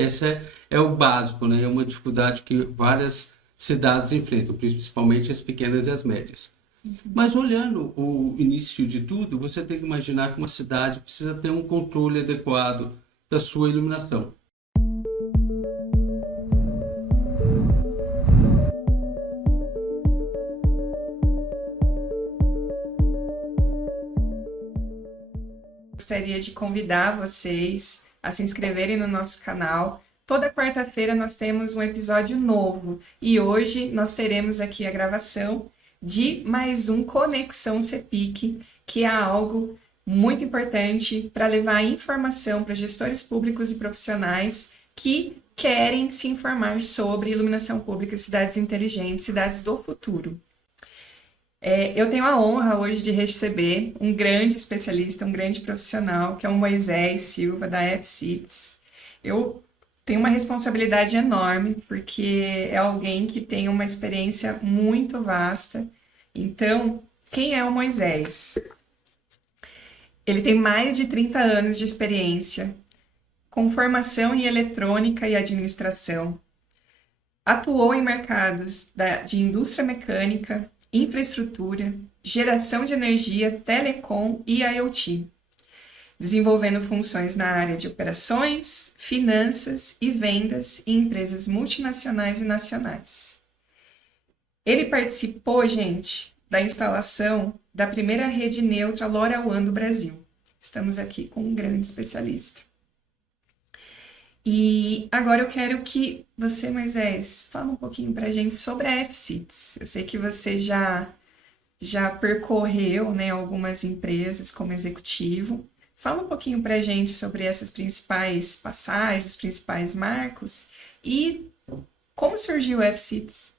esse é o básico, né? É uma dificuldade que várias cidades enfrentam, principalmente as pequenas e as médias. Mas olhando o início de tudo, você tem que imaginar que uma cidade precisa ter um controle adequado da sua iluminação. Gostaria de convidar vocês a se inscreverem no nosso canal. Toda quarta-feira nós temos um episódio novo e hoje nós teremos aqui a gravação de mais um Conexão CEPIC, que é algo muito importante para levar informação para gestores públicos e profissionais que querem se informar sobre iluminação pública, cidades inteligentes, cidades do futuro. Eu tenho a honra hoje de receber um grande especialista, um grande profissional, que é o Moisés Silva, da FCITS. Eu tenho uma responsabilidade enorme, porque é alguém que tem uma experiência muito vasta. Então, quem é o Moisés? Ele tem mais de 30 anos de experiência, com formação em eletrônica e administração. Atuou em mercados de indústria mecânica, infraestrutura, geração de energia, telecom e IoT, desenvolvendo funções na área de operações, finanças e vendas em empresas multinacionais e nacionais. Ele participou, gente, da instalação da primeira rede neutra LoRaWAN do Brasil. Estamos aqui com um grande especialista. E agora eu quero que você, Moisés, fale um pouquinho para a gente sobre a FCITS. Eu sei que você já percorreu, né, algumas empresas como executivo. Fala um pouquinho para a gente sobre essas principais passagens, os principais marcos e como surgiu a FCITS.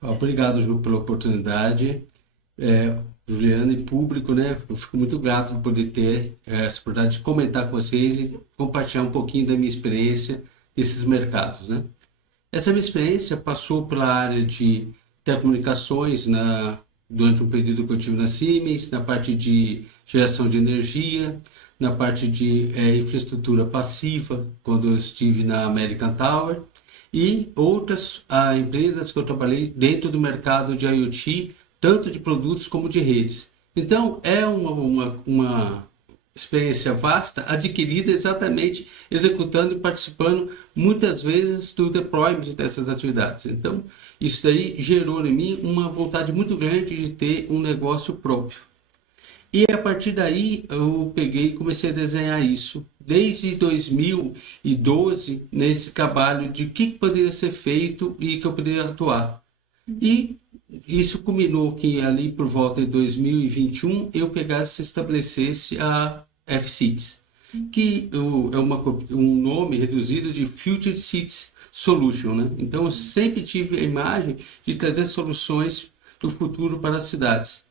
Obrigado, Ju, pela oportunidade. Juliana e público, né? Eu fico muito grato por poder ter essa oportunidade de comentar com vocês e compartilhar um pouquinho da minha experiência nesses mercados, né? Essa minha experiência passou pela área de telecomunicações durante um período que eu tive na Siemens, na parte de geração de energia, na parte de infraestrutura passiva, quando eu estive na American Tower, e outras empresas que eu trabalhei dentro do mercado de IoT, tanto de produtos como de redes. Então, é uma experiência vasta, adquirida exatamente executando e participando, muitas vezes, do deployment dessas atividades. Então, isso daí gerou em mim uma vontade muito grande de ter um negócio próprio. E a partir daí, eu peguei e comecei a desenhar isso, desde 2012, nesse trabalho de o que poderia ser feito e que eu poderia atuar. E isso culminou que ali por volta de 2021 eu pegasse e estabelecesse a FCITS, que é um nome reduzido de Future Cities Solution, né? Então eu sempre tive a imagem de trazer soluções do futuro para as cidades.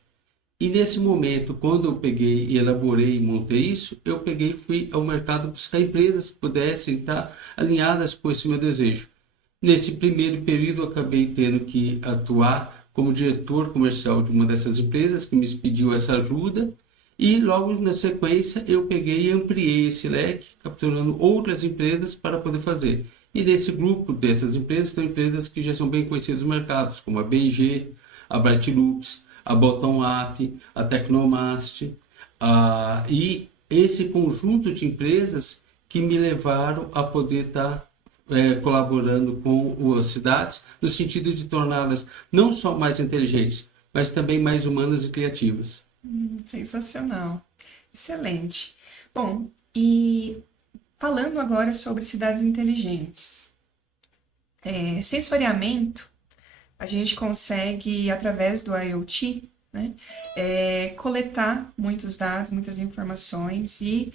E nesse momento, quando eu peguei e elaborei e montei isso, eu peguei e fui ao mercado buscar empresas que pudessem estar alinhadas com esse meu desejo. Nesse primeiro período, eu acabei tendo que atuar como diretor comercial de uma dessas empresas que me pediu essa ajuda, e logo na sequência eu peguei e ampliei esse leque, capturando outras empresas para poder fazer. E nesse grupo dessas empresas estão empresas que já são bem conhecidas no mercado, como a B&G, a Brightlux, a Bottom Up, a Tecnomast, e esse conjunto de empresas que me levaram a poder estar colaborando com as cidades, no sentido de torná-las não só mais inteligentes, mas também mais humanas e criativas. Sensacional. Excelente. Bom, e falando agora sobre cidades inteligentes. Sensoriamento, a gente consegue, através do IoT, né, coletar muitos dados, muitas informações e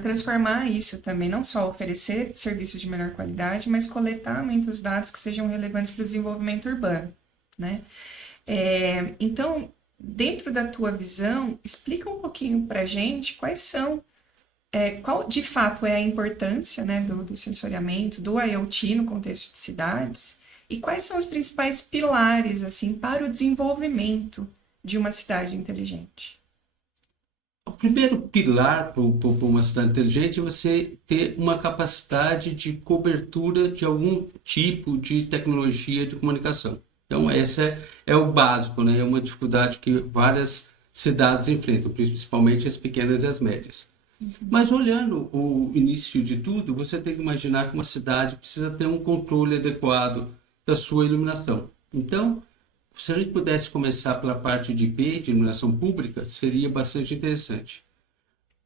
transformar isso também, não só oferecer serviços de melhor qualidade, mas coletar muitos dados que sejam relevantes para o desenvolvimento urbano, né? Então, dentro da tua visão, explica um pouquinho para a gente quais são, qual de fato é a importância, né, do sensoriamento, do IoT no contexto de cidades, e quais são os principais pilares assim, para o desenvolvimento de uma cidade inteligente. O primeiro pilar para uma cidade inteligente é você ter uma capacidade de cobertura de algum tipo de tecnologia de comunicação. Então, esse é o básico, né? É uma dificuldade que várias cidades enfrentam, principalmente as pequenas e as médias. Mas olhando o início de tudo, você tem que imaginar que uma cidade precisa ter um controle adequado da sua iluminação. Então, se a gente pudesse começar pela parte de IP, de iluminação pública, seria bastante interessante.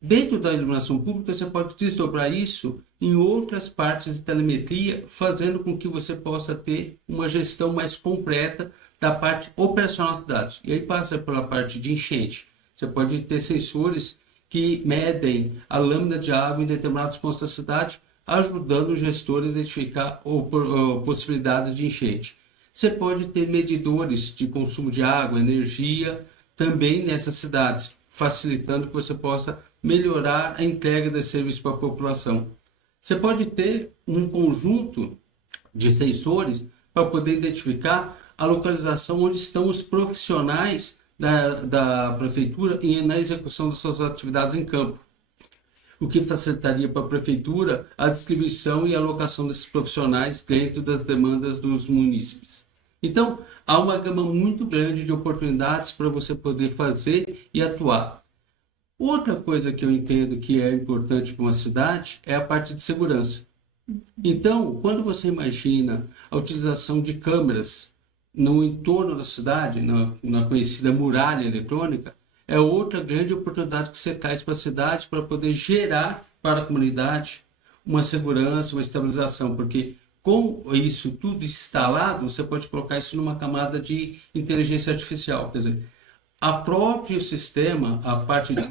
Dentro da iluminação pública, você pode desdobrar isso em outras partes de telemetria, fazendo com que você possa ter uma gestão mais completa da parte operacional da cidade. E aí passa pela parte de enchente. Você pode ter sensores que medem a lâmina de água em determinados pontos da cidade, ajudando o gestor a identificar a possibilidade de enchente. Você pode ter medidores de consumo de água, energia, também nessas cidades, facilitando que você possa melhorar a entrega de serviços para a população. Você pode ter um conjunto de sensores para poder identificar a localização onde estão os profissionais da prefeitura na execução das suas atividades em campo, o que facilitaria para a prefeitura a distribuição e alocação desses profissionais dentro das demandas dos munícipes. Então, há uma gama muito grande de oportunidades para você poder fazer e atuar. Outra coisa que eu entendo que é importante para uma cidade é a parte de segurança. Então, quando você imagina a utilização de câmeras no entorno da cidade, na conhecida muralha eletrônica, é outra grande oportunidade que você traz para a cidade para poder gerar para a comunidade uma segurança, uma estabilização, porque com isso tudo instalado, você pode colocar isso numa camada de inteligência artificial, quer dizer, a próprio sistema, a parte de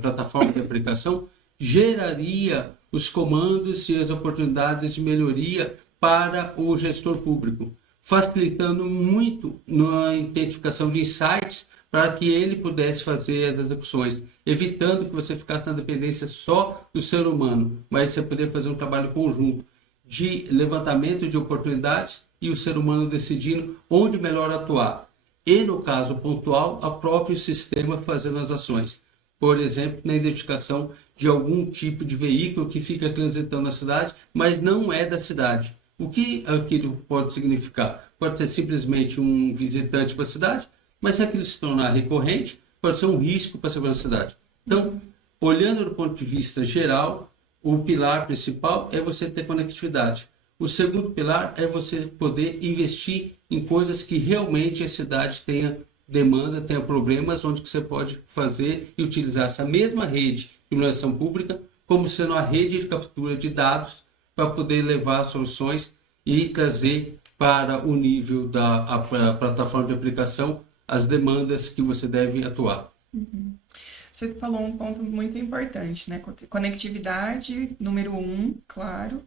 plataforma de aplicação, geraria os comandos e as oportunidades de melhoria para o gestor público, facilitando muito na identificação de insights para que ele pudesse fazer as execuções, evitando que você ficasse na dependência só do ser humano, mas você poderia fazer um trabalho conjunto de levantamento de oportunidades e o ser humano decidindo onde melhor atuar. E, no caso pontual, o próprio sistema fazendo as ações. Por exemplo, na identificação de algum tipo de veículo que fica transitando na cidade, mas não é da cidade. O que aquilo pode significar? Pode ser simplesmente um visitante para a cidade, mas se aquilo se tornar recorrente, pode ser um risco para a segurança da cidade. Então, olhando do ponto de vista geral, o pilar principal é você ter conectividade. O segundo pilar é você poder investir em coisas que realmente a cidade tenha demanda, tenha problemas, onde que você pode fazer e utilizar essa mesma rede de iluminação pública como sendo a rede de captura de dados para poder levar soluções e trazer para o nível da plataforma de aplicação as demandas que você deve atuar. Você falou um ponto muito importante, né? Conectividade, número 1, claro.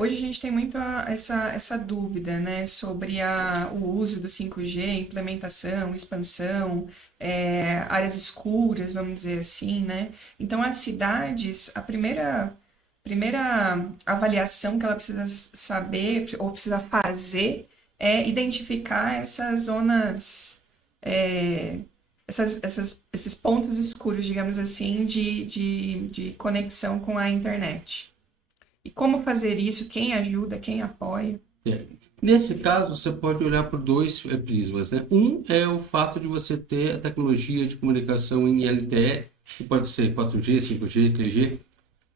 Hoje a gente tem muito essa dúvida, né, sobre o uso do 5G, implementação, expansão, áreas escuras, vamos dizer assim, né? Então, as cidades, a primeira avaliação que ela precisa saber ou precisa fazer é identificar essas zonas, esses pontos escuros, digamos assim, de conexão com a internet. E como fazer isso? Quem ajuda? Quem apoia? Nesse caso, você pode olhar por dois prismas, né? Um é o fato de você ter a tecnologia de comunicação em LTE, que pode ser 4G, 5G, 3G.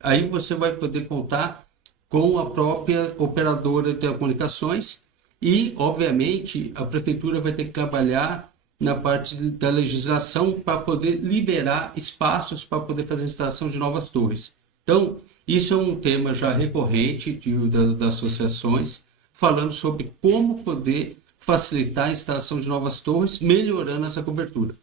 Aí você vai poder contar com a própria operadora de telecomunicações e, obviamente, a prefeitura vai ter que trabalhar na parte da legislação para poder liberar espaços para poder fazer a instalação de novas torres. Então, isso é um tema já recorrente das associações, falando sobre como poder facilitar a instalação de novas torres, melhorando essa cobertura.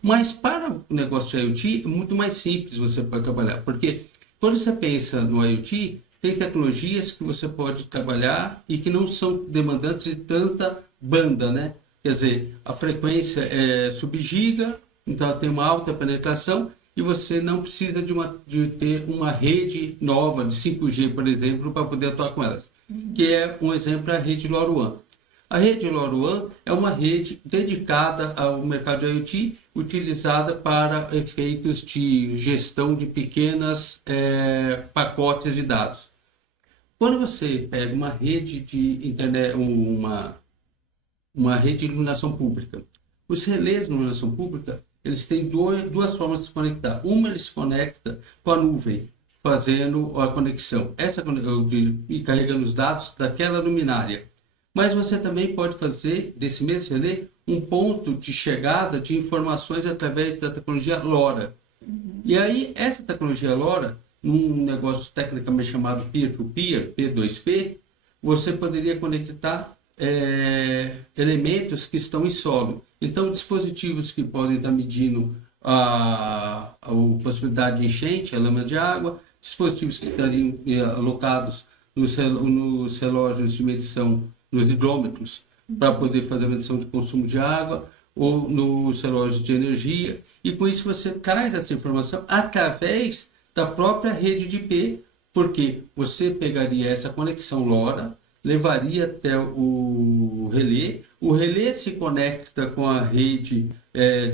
Mas para o negócio de IoT, é muito mais simples você pode trabalhar, porque quando você pensa no IoT, tem tecnologias que você pode trabalhar e que não são demandantes de tanta banda, né? Quer dizer, a frequência é sub-giga, então ela tem uma alta penetração, e você não precisa de ter uma rede nova de 5G, por exemplo, para poder atuar com elas. Que é um exemplo a rede LoRaWAN. A rede LoRaWAN é uma rede dedicada ao mercado de IoT, utilizada para efeitos de gestão de pequenos pacotes de dados. Quando você pega uma rede de internet, uma rede de iluminação pública, os relés de iluminação pública, eles têm duas formas de se conectar. Uma, ele se conecta com a nuvem, fazendo a conexão, e carregando os dados daquela luminária. Mas você também pode fazer, desse mesmo relé, um ponto de chegada de informações através da tecnologia LoRa. E aí, essa tecnologia LoRa, num negócio tecnicamente chamado peer-to-peer, P2P, você poderia conectar elementos que estão em solo. Então, dispositivos que podem estar medindo a possibilidade de enchente, a lâmina de água, dispositivos que estariam alocados nos relógios de medição, nos higrômetros, para poder fazer a medição de consumo de água, ou nos relógios de energia, e com isso você traz essa informação através da própria rede de IP, porque você pegaria essa conexão LoRa, levaria até o relé se conecta com a rede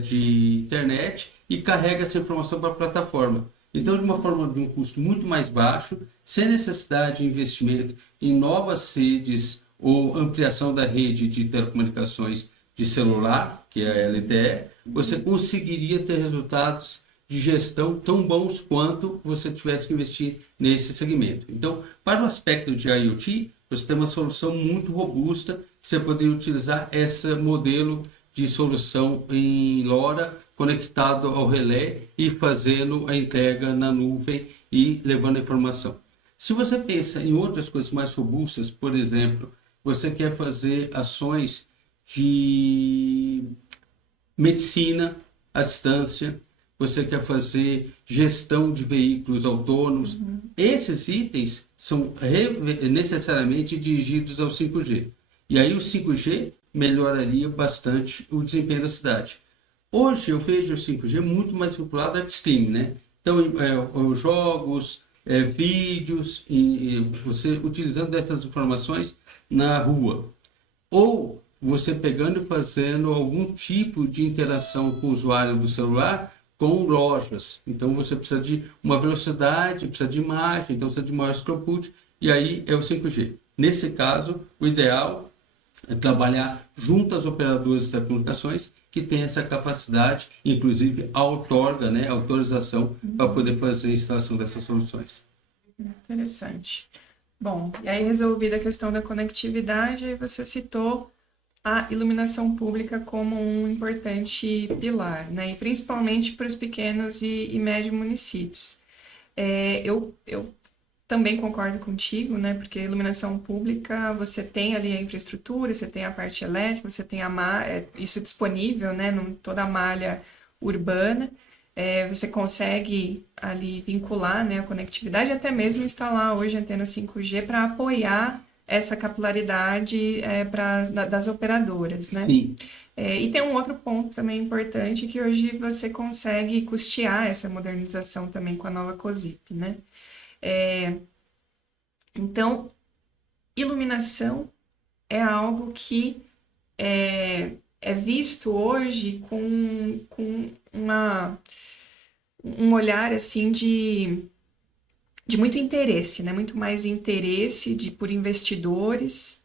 de internet e carrega essa informação para a plataforma. Então, de um custo muito mais baixo, sem necessidade de investimento em novas redes ou ampliação da rede de telecomunicações de celular, que é a LTE, você conseguiria ter resultados de gestão tão bons quanto você tivesse que investir nesse segmento. Então, para o aspecto de IoT, você tem uma solução muito robusta, que você poderia utilizar esse modelo de solução em LoRa conectado ao relé e fazendo a entrega na nuvem e levando a informação. Se você pensa em outras coisas mais robustas, por exemplo, você quer fazer ações de medicina à distância, você quer fazer gestão de veículos autônomos, esses itens são necessariamente dirigidos ao 5G. E aí o 5G melhoraria bastante o desempenho da cidade. Hoje eu vejo o 5G muito mais vinculado ao streaming, né? Então, jogos, vídeos, você utilizando essas informações na rua. Ou você pegando e fazendo algum tipo de interação com o usuário do celular com lojas. Então você precisa de uma velocidade, precisa de imagem, então precisa de maior throughput, e aí é o 5G. Nesse caso, o ideal é trabalhar junto às operadoras de telecomunicações que têm essa capacidade, inclusive outorga, né, autorização para poder fazer a instalação dessas soluções. Interessante. Bom, e aí resolvida a questão da conectividade, você citou a iluminação pública como um importante pilar, né? E principalmente para os pequenos e médios municípios. Eu também concordo contigo, né? Porque a iluminação pública, você tem ali a infraestrutura, você tem a parte elétrica, você tem isso disponível, né? Toda a malha urbana. Você consegue ali vincular, né, a conectividade e até mesmo instalar hoje antenas 5G para apoiar essa capilaridade das operadoras, né? Sim. E tem um outro ponto também importante, que hoje você consegue custear essa modernização também com a nova COSIP, né? Então, iluminação é algo que é visto hoje com um olhar assim de muito interesse, né? Muito mais interesse por investidores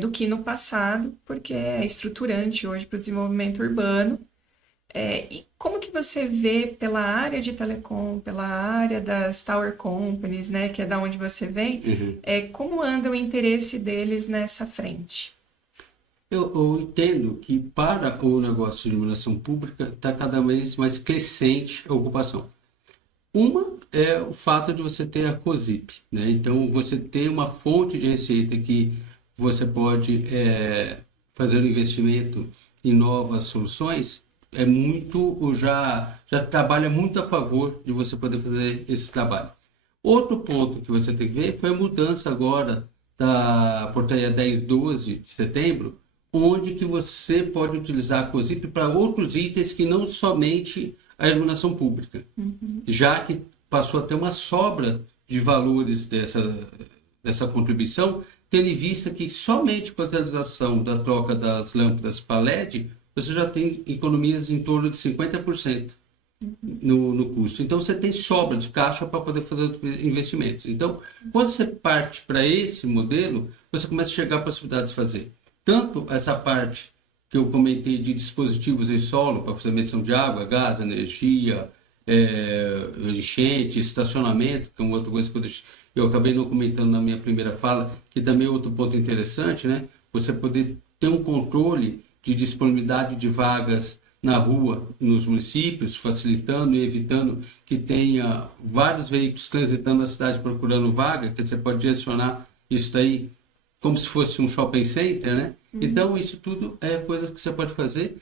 do que no passado, porque é estruturante hoje para o desenvolvimento urbano. E como que você vê pela área de telecom, pela área das tower companies, né, que é da onde você vem, como anda o interesse deles nessa frente? Eu entendo que para o negócio de iluminação pública está cada vez mais crescente a ocupação. Uma é o fato de você ter a COSIP, né? Então, você tem uma fonte de receita que você pode fazer um investimento em novas soluções, já trabalha muito a favor de você poder fazer esse trabalho. Outro ponto que você tem que ver foi a mudança agora da portaria 1012 de setembro, onde que você pode utilizar a COSIP para outros itens que não somente a iluminação pública, já que passou a ter uma sobra de valores dessa contribuição, tendo em vista que somente com a realização da troca das lâmpadas para LED, você já tem economias em torno de 50% no custo. Então, você tem sobra de caixa para poder fazer investimentos. Então, quando você parte para esse modelo, você começa a chegar a possibilidades de fazer tanto essa parte que eu comentei de dispositivos em solo para fazer medição de água, gás, energia, enchente, estacionamento, que é uma outra coisa que eu acabei não comentando na minha primeira fala, que também é outro ponto interessante, né? Você poder ter um controle de disponibilidade de vagas na rua, nos municípios, facilitando e evitando que tenha vários veículos transitando na cidade procurando vaga, que você pode direcionar isso daí como se fosse um shopping center, né? Então, isso tudo é coisas que você pode fazer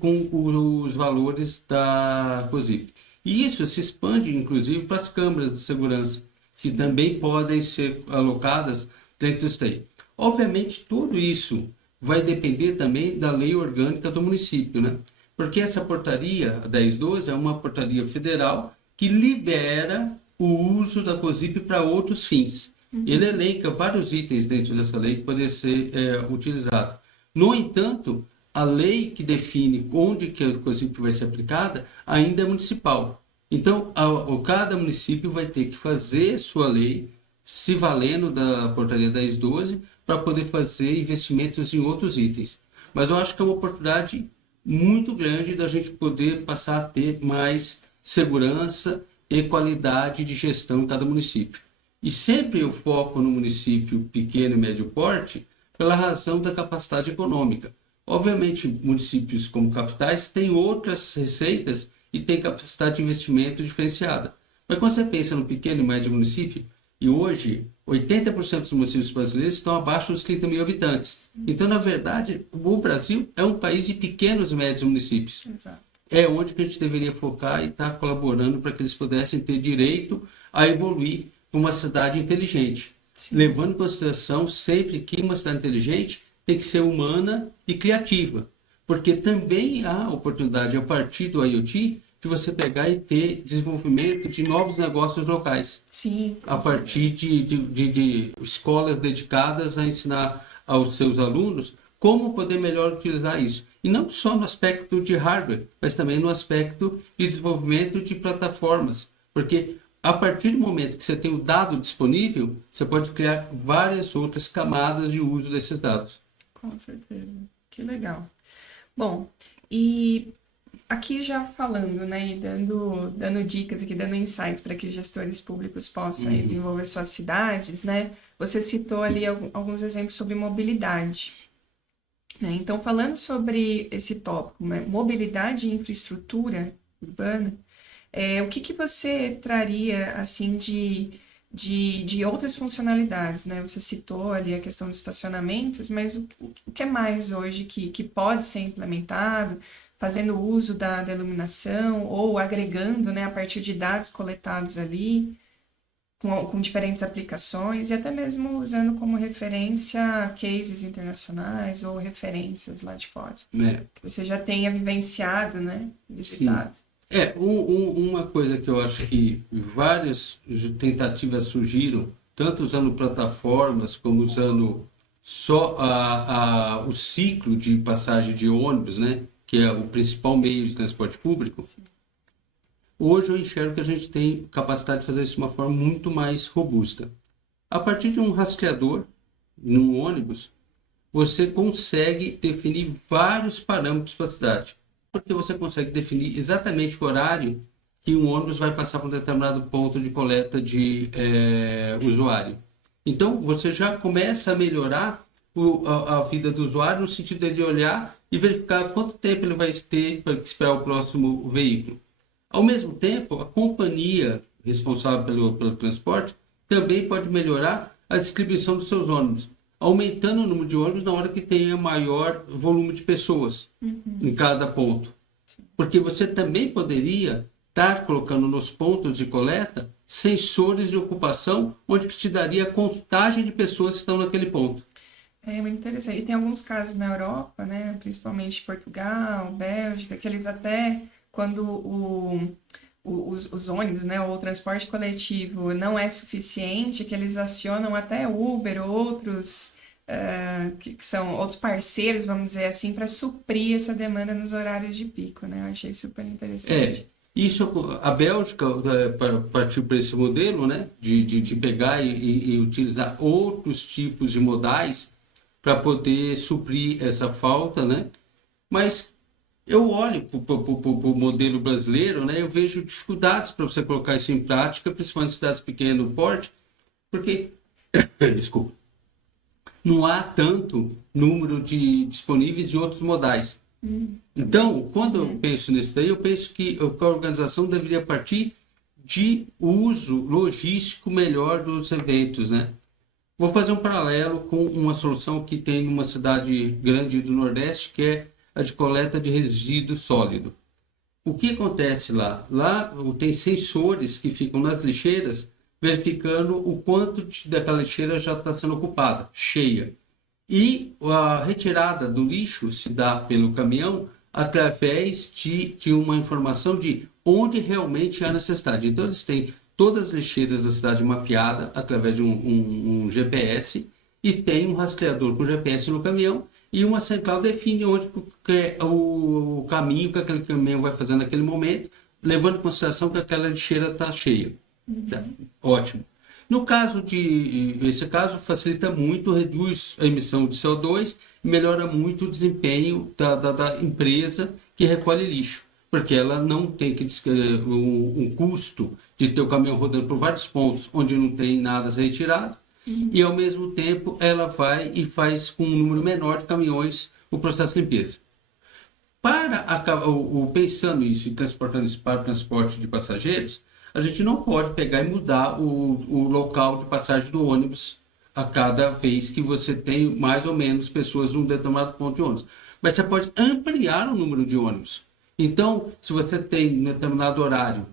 com os valores da COSIP. E isso se expande, inclusive, para as câmeras de segurança, que também podem ser alocadas dentro do TI. Obviamente, tudo isso vai depender também da lei orgânica do município, né? Porque essa portaria, a 1012, é uma portaria federal que libera o uso da COSIP para outros fins. Ele elenca vários itens dentro dessa lei que podem ser utilizados. No entanto, a lei que define onde que a COSIP vai ser aplicada ainda é municipal. Então, cada município vai ter que fazer sua lei, se valendo da portaria 1012, para poder fazer investimentos em outros itens. Mas eu acho que é uma oportunidade muito grande da gente poder passar a ter mais segurança e qualidade de gestão em cada município. E sempre eu foco no município pequeno e médio porte pela razão da capacidade econômica. Obviamente, municípios como capitais têm outras receitas e têm capacidade de investimento diferenciada. Mas quando você pensa no pequeno e médio município, e hoje 80% dos municípios brasileiros estão abaixo dos 30 mil habitantes. Então, na verdade, o Brasil é um país de pequenos e médios municípios. Exato. É onde que a gente deveria focar e estar colaborando para que eles pudessem ter direito a evoluir para uma cidade inteligente. Sim. Levando em consideração sempre que uma cidade inteligente tem que ser humana e criativa. Porque também há oportunidade, a partir do IoT, de você pegar e ter desenvolvimento de novos negócios locais. Sim. A partir de escolas dedicadas a ensinar aos seus alunos como poder melhor utilizar isso. E não só no aspecto de hardware, mas também no aspecto de desenvolvimento de plataformas. Porque a partir do momento que você tem o dado disponível, você pode criar várias outras camadas de uso desses dados. Com certeza. Que legal. Bom, e aqui já falando, né, e dando dicas aqui, dando insights para que gestores públicos possam aí desenvolver suas cidades, né? Você citou ali alguns exemplos sobre mobilidade. Né? Então, falando sobre esse tópico, né, mobilidade e infraestrutura urbana, o que você traria, assim, de outras funcionalidades, né? Você citou ali a questão dos estacionamentos, mas o que é mais hoje que pode ser implementado, fazendo uso da iluminação ou agregando, né, a partir de dados coletados ali, com diferentes aplicações e até mesmo usando como referência cases internacionais ou referências lá de fora. Que você já tenha vivenciado, né, visitado. Sim. Uma coisa que eu acho que várias tentativas surgiram, tanto usando plataformas como usando só o ciclo de passagem de ônibus, né, que é o principal meio de transporte público. Sim. Hoje eu enxergo que a gente tem capacidade de fazer isso de uma forma muito mais robusta. A partir de um rastreador, num ônibus, você consegue definir vários parâmetros para a cidade. Porque você consegue definir exatamente o horário que um ônibus vai passar por um determinado ponto de coleta de usuário. Então, você já começa a melhorar a vida do usuário no sentido dele olhar e verificar quanto tempo ele vai ter para esperar o próximo veículo. Ao mesmo tempo, a companhia responsável pelo transporte também pode melhorar a distribuição dos seus ônibus, aumentando o número de ônibus na hora que tenha maior volume de pessoas em cada ponto. Porque você também poderia estar colocando nos pontos de coleta sensores de ocupação, onde que te daria a contagem de pessoas que estão naquele ponto. É muito interessante. E tem alguns casos na Europa, né, principalmente Portugal, Bélgica, que eles até, quando os ônibus, né, ou o transporte coletivo não é suficiente, que eles acionam até Uber ou outros, que são outros parceiros, vamos dizer assim, para suprir essa demanda nos horários de pico, né? Eu achei super interessante. Isso, a Bélgica partiu para esse modelo, né, de pegar e utilizar outros tipos de modais para poder suprir essa falta, né? Mas eu olho para o modelo brasileiro, né, eu vejo dificuldades para você colocar isso em prática, principalmente em cidades pequenas no porte, porque, desculpa, não há tanto número de disponíveis de outros modais. Então, quando eu penso nisso daí, eu penso que a organização deveria partir de uso logístico melhor dos eventos, né? Vou fazer um paralelo com uma solução que tem numa cidade grande do Nordeste, que é a de coleta de resíduo sólido. O que acontece lá? Lá tem sensores que ficam nas lixeiras verificando o quanto daquela lixeira já está sendo ocupada, cheia. E a retirada do lixo se dá pelo caminhão através de uma informação de onde realmente há necessidade. Então, eles têm todas as lixeiras da cidade mapeada através de um GPS e tem um rastreador com GPS no caminhão e uma central define onde o caminho que aquele caminhão vai fazer naquele momento, levando em consideração que aquela lixeira está cheia. Tá? Ótimo. No caso esse caso facilita muito, reduz a emissão de CO2 e melhora muito o desempenho da empresa que recolhe lixo, porque ela não tem que um custo de ter o caminhão rodando por vários pontos onde não tem nada a ser retirado, e ao mesmo tempo ela vai e faz com um número menor de caminhões o processo de limpeza. Pensando isso e transportando isso para o transporte de passageiros, a gente não pode pegar e mudar o local de passagem do ônibus a cada vez que você tem mais ou menos pessoas num determinado ponto de ônibus. Mas você pode ampliar o número de ônibus. Então, se você tem em determinado horário,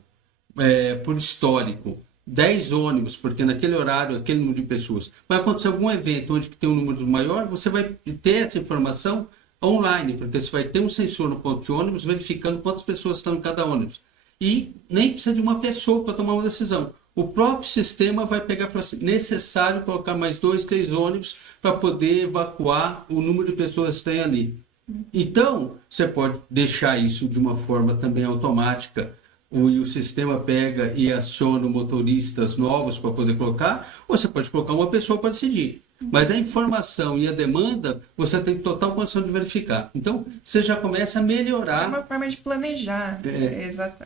por histórico, 10 ônibus, porque naquele horário, aquele número de pessoas, vai acontecer algum evento onde tem um número maior, você vai ter essa informação online, porque você vai ter um sensor no ponto de ônibus verificando quantas pessoas estão em cada ônibus. E nem precisa de uma pessoa para tomar uma decisão. O próprio sistema vai pegar e falar assim, necessário colocar mais 2, 3 ônibus para poder evacuar o número de pessoas que tem ali. Então, você pode deixar isso de uma forma também automática, e o sistema pega e aciona motoristas novos para poder colocar, ou você pode colocar uma pessoa para decidir. Mas a informação e a demanda, você tem total condição de verificar. Então, você já começa a melhorar. É uma forma de planejar. Exato.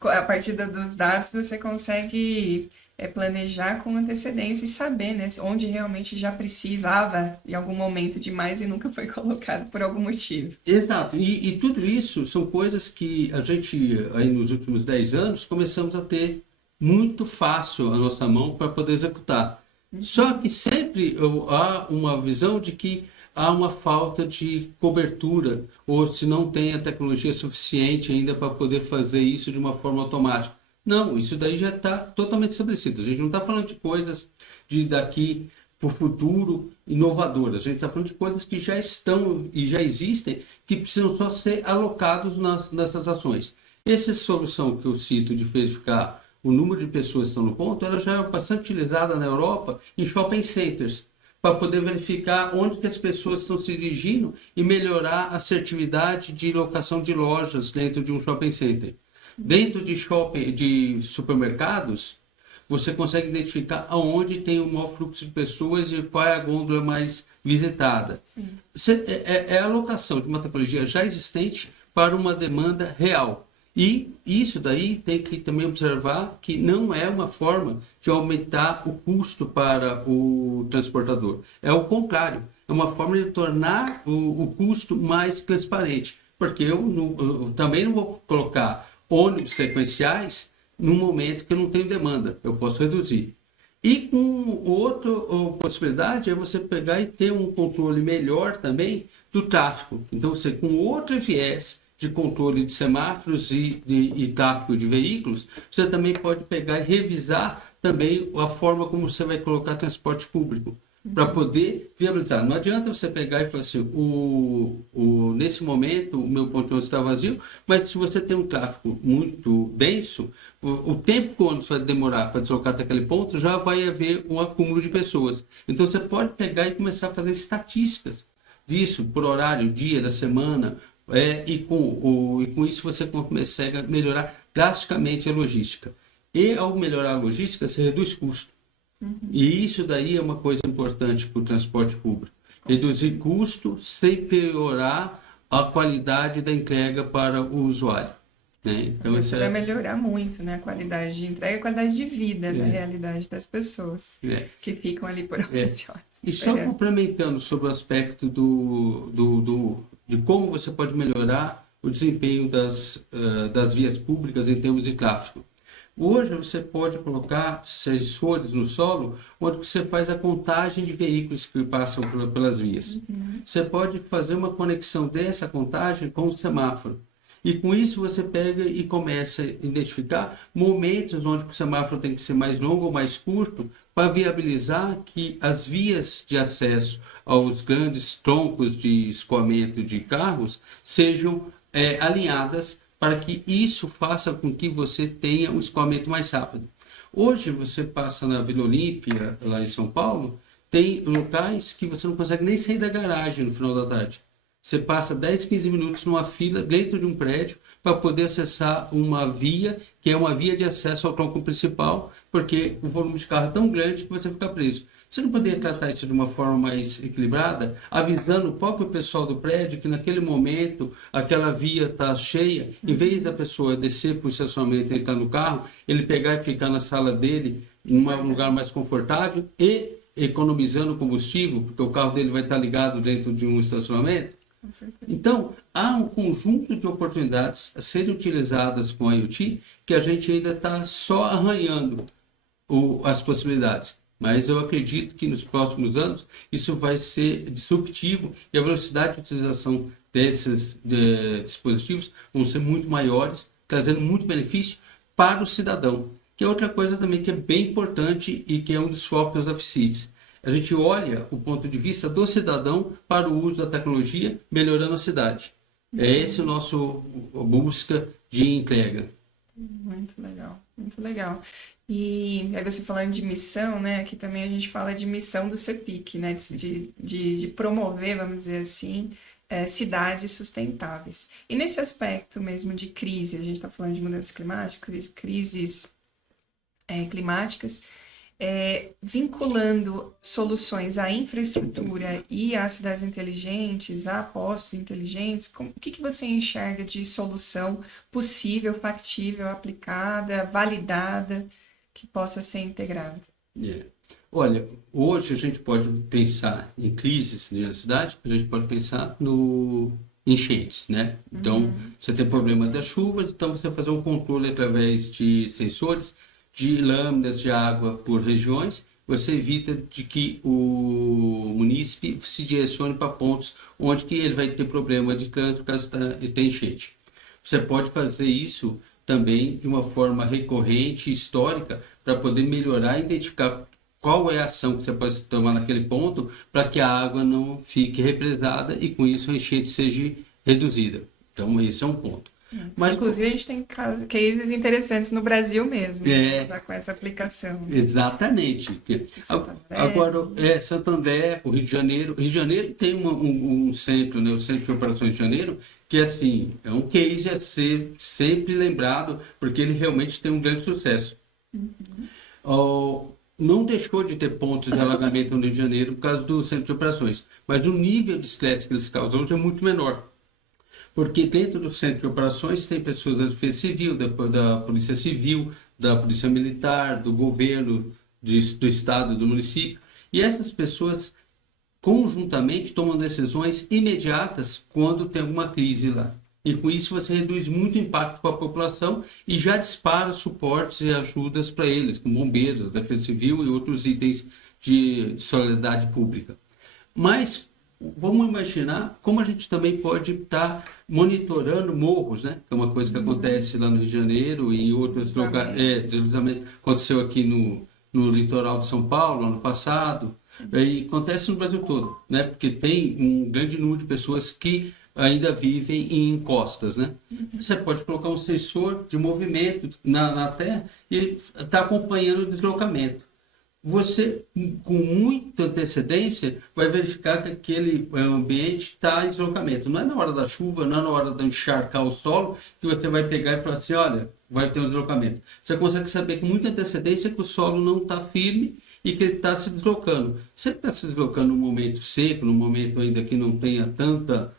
A partir dos dados, você consegue planejar com antecedência e saber, né, onde realmente já precisava em algum momento de mais e nunca foi colocado por algum motivo. Exato. E tudo isso são coisas que a gente, aí nos últimos 10 anos, começamos a ter muito fácil a nossa mão para poder executar. Só que sempre há uma visão de que há uma falta de cobertura, ou se não tem a tecnologia suficiente ainda para poder fazer isso de uma forma automática. Não, isso daí já está totalmente estabelecido. A gente não está falando de coisas de daqui para o futuro inovadoras. A gente está falando de coisas que já estão e já existem, que precisam só ser alocados nessas ações. Essa solução que eu cito de verificar o número de pessoas que estão no ponto, ela já é bastante utilizada na Europa em shopping centers, para poder verificar onde que as pessoas estão se dirigindo e melhorar a assertividade de locação de lojas dentro de um shopping center. Dentro de supermercados, você consegue identificar aonde tem o maior fluxo de pessoas e qual é a gôndola mais visitada. É a alocação de uma tecnologia já existente para uma demanda real. E isso daí tem que também observar que não é uma forma de aumentar o custo para o transportador. É o contrário, é uma forma de tornar o custo mais transparente. Porque eu também não vou colocar ônibus sequenciais no momento que eu não tenho demanda, eu posso reduzir. E com outra possibilidade é você pegar e ter um controle melhor também do tráfego. Então você com outro viés de controle de semáforos e tráfego de veículos, você também pode pegar e revisar também a forma como você vai colocar transporte público. para poder viabilizar. Não adianta você pegar e falar assim, nesse momento o meu ponto de ônibus está vazio, mas se você tem um tráfego muito denso, o tempo que o ônibus vai demorar para deslocar até aquele ponto, já vai haver um acúmulo de pessoas. Então você pode pegar e começar a fazer estatísticas disso, por horário, dia da semana, e com isso você consegue melhorar drasticamente a logística. E ao melhorar a logística, você reduz custo. E isso daí é uma coisa importante para o transporte público. Reduzir custo sem piorar a qualidade da entrega para o usuário. Né? Então, Isso vai melhorar muito, né? A qualidade de entrega e a qualidade de vida, na realidade, das pessoas que ficam ali por algumas horas. E só complementando sobre o aspecto de como você pode melhorar o desempenho das vias públicas em termos de tráfego. Hoje você pode colocar sensores no solo, onde você faz a contagem de veículos que passam pelas vias. Você pode fazer uma conexão dessa contagem com o semáforo. E com isso você pega e começa a identificar momentos onde o semáforo tem que ser mais longo ou mais curto, para viabilizar que as vias de acesso aos grandes troncos de escoamento de carros sejam alinhadas, para que isso faça com que você tenha um escoamento mais rápido. Hoje você passa na Vila Olímpia, lá em São Paulo, tem locais que você não consegue nem sair da garagem no final da tarde. Você passa 10, 15 minutos numa fila dentro de um prédio para poder acessar uma via, que é uma via de acesso ao tronco principal, porque o volume de carro é tão grande que você fica preso. Você não poderia tratar isso de uma forma mais equilibrada, avisando o próprio pessoal do prédio que naquele momento aquela via está cheia, em vez da pessoa descer para o estacionamento e entrar no carro, ele pegar e ficar na sala dele, em um lugar mais confortável e economizando combustível, porque o carro dele vai estar ligado dentro de um estacionamento? Então, há um conjunto de oportunidades a serem utilizadas com a IoT que a gente ainda está só arranhando as possibilidades. Mas eu acredito que nos próximos anos isso vai ser disruptivo e a velocidade de utilização desses dispositivos vão ser muito maiores, trazendo muito benefício para o cidadão. Que é outra coisa também que é bem importante e que é um dos focos da FCITS. A gente olha o ponto de vista do cidadão para o uso da tecnologia, melhorando a cidade. É esse o nosso busca de entrega. Muito legal, muito legal. E aí você falando de missão, né? Aqui também a gente fala de missão do CEPIC, né? De promover, vamos dizer assim, cidades sustentáveis. E nesse aspecto mesmo de crise, a gente está falando de mudanças climáticas, crises climáticas, vinculando soluções à infraestrutura e às cidades inteligentes, a postos inteligentes, o que você enxerga de solução possível, factível, aplicada, validada, que possa ser integrada? Olha, hoje a gente pode pensar em crises na cidade, a gente pode pensar no enchentes, né? Então, você tem problema das chuvas, então você fazer um controle através de sensores, de lâminas de água por regiões, você evita de que o munícipe se direcione para pontos onde que ele vai ter problema de trânsito caso tenha enchente. Você pode fazer isso também de uma forma recorrente, histórica, para poder melhorar e identificar qual é a ação que você pode tomar naquele ponto para que a água não fique represada e com isso a enchente seja reduzida. Então esse é um ponto. Mas, inclusive a gente tem cases interessantes no Brasil mesmo, com essa aplicação. Exatamente. Agora, Santo André, o Rio de Janeiro. O Rio de Janeiro tem um centro, né, o Centro de Operações de Janeiro, que assim, é um case a ser sempre lembrado, porque ele realmente tem um grande sucesso. Não deixou de ter pontos de alagamento no Rio de Janeiro por causa do Centro de Operações, mas o nível de estresse que eles causam hoje é muito menor. Porque dentro do centro de operações tem pessoas da Defesa Civil, da Polícia Civil, da Polícia Militar, do governo, do estado, do município. E essas pessoas conjuntamente tomam decisões imediatas quando tem alguma crise lá. E com isso você reduz muito o impacto para a população e já dispara suportes e ajudas para eles, como bombeiros, Defesa Civil e outros itens de solidariedade pública. Mas vamos imaginar como a gente também pode estar monitorando morros, né? Que é uma coisa que acontece lá no Rio de Janeiro e em outros lugares. Deslizamento aconteceu aqui no no litoral de São Paulo, ano passado, e acontece no Brasil todo, né? Porque tem um grande número de pessoas que ainda vivem em encostas, né? Você pode colocar um sensor de movimento na terra e ele está acompanhando o deslocamento. Você, com muita antecedência, vai verificar que aquele ambiente está em deslocamento. Não é na hora da chuva, não é na hora de encharcar o solo, que você vai pegar e falar assim, olha, vai ter um deslocamento. Você consegue saber com muita antecedência que o solo não está firme e que ele está se deslocando. Se ele está se deslocando num momento seco, num momento ainda que não tenha tanta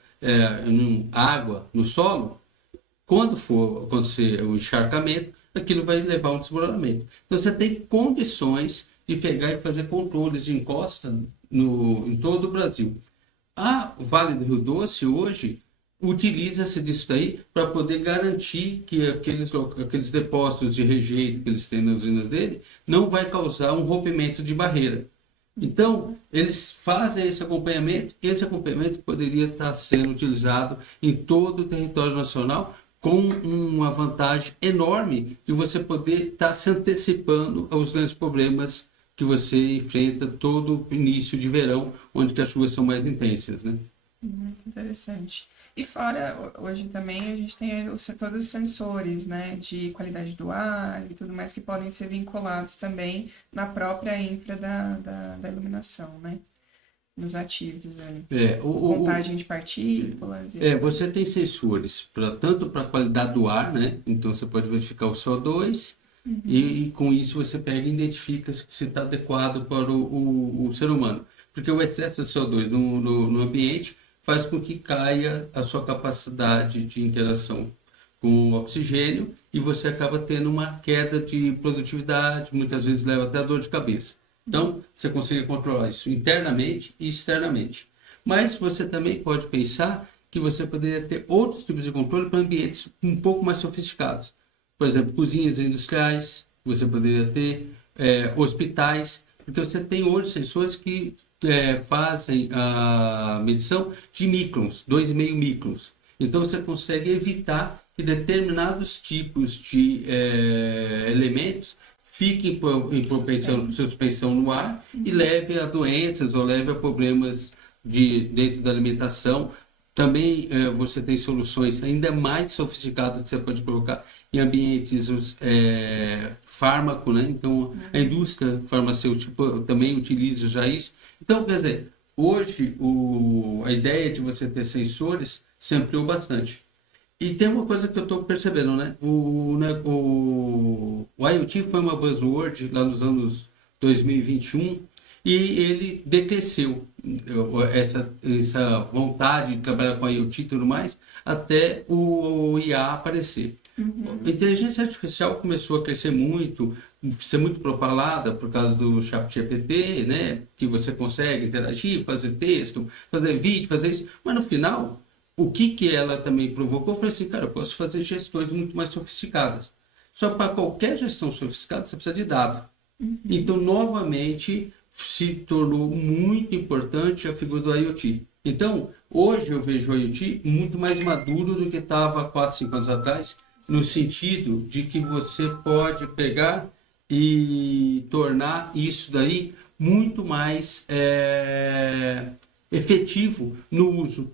água no solo, quando for acontecer o encharcamento, aquilo vai levar a um desmoronamento. Então você tem condições de pegar e fazer controles de encosta em todo o Brasil. A Vale do Rio Doce hoje utiliza-se disso daí para poder garantir que aqueles depósitos de rejeito que eles têm nas usinas dele não vai causar um rompimento de barreira. Então, eles fazem esse acompanhamento poderia estar sendo utilizado em todo o território nacional com uma vantagem enorme de você poder estar se antecipando aos grandes problemas que você enfrenta todo o início de verão, onde que as chuvas são mais intensas, né? Muito interessante. E fora, hoje também a gente tem todos os sensores, né, de qualidade do ar e tudo mais que podem ser vinculados também na própria infra da iluminação, né? Nos ativos ali. Contagem de partículas. Você tem sensores tanto para a qualidade do ar, né? Então você pode verificar o CO2 e com isso você pega e identifica se está adequado para o ser humano. Porque o excesso de CO2 no ambiente faz com que caia a sua capacidade de interação com o oxigênio e você acaba tendo uma queda de produtividade, muitas vezes leva até a dor de cabeça. Então, você consegue controlar isso internamente e externamente. Mas você também pode pensar que você poderia ter outros tipos de controle para ambientes um pouco mais sofisticados. Por exemplo, cozinhas industriais, você poderia ter hospitais, porque você tem hoje sensores que fazem a medição de microns, 2,5 microns. Então, você consegue evitar que determinados tipos de elementos fiquem em suspensão no ar e leve a doenças ou leve a problemas dentro da alimentação. Também você tem soluções ainda mais sofisticadas que você pode colocar em ambientes fármaco, né? Então, a indústria farmacêutica também utiliza já isso. Então, quer dizer, hoje a ideia de você ter sensores se ampliou bastante. E tem uma coisa que eu estou percebendo, né? O IoT foi uma buzzword lá nos anos 2021 e ele decresceu essa vontade de trabalhar com IoT e tudo mais até o IA aparecer. A inteligência artificial começou a crescer muito, ser muito propalada por causa do ChatGPT, né? Que você consegue interagir, fazer texto, fazer vídeo, fazer isso. Mas no final, o que ela também provocou foi assim, cara, eu posso fazer gestões muito mais sofisticadas. Só para qualquer gestão sofisticada você precisa de dado. Então, novamente, se tornou muito importante a figura do IoT. Então, hoje eu vejo o IoT muito mais maduro do que estava 4, 5 anos atrás, no sentido de que você pode pegar e tornar isso daí muito mais efetivo no uso.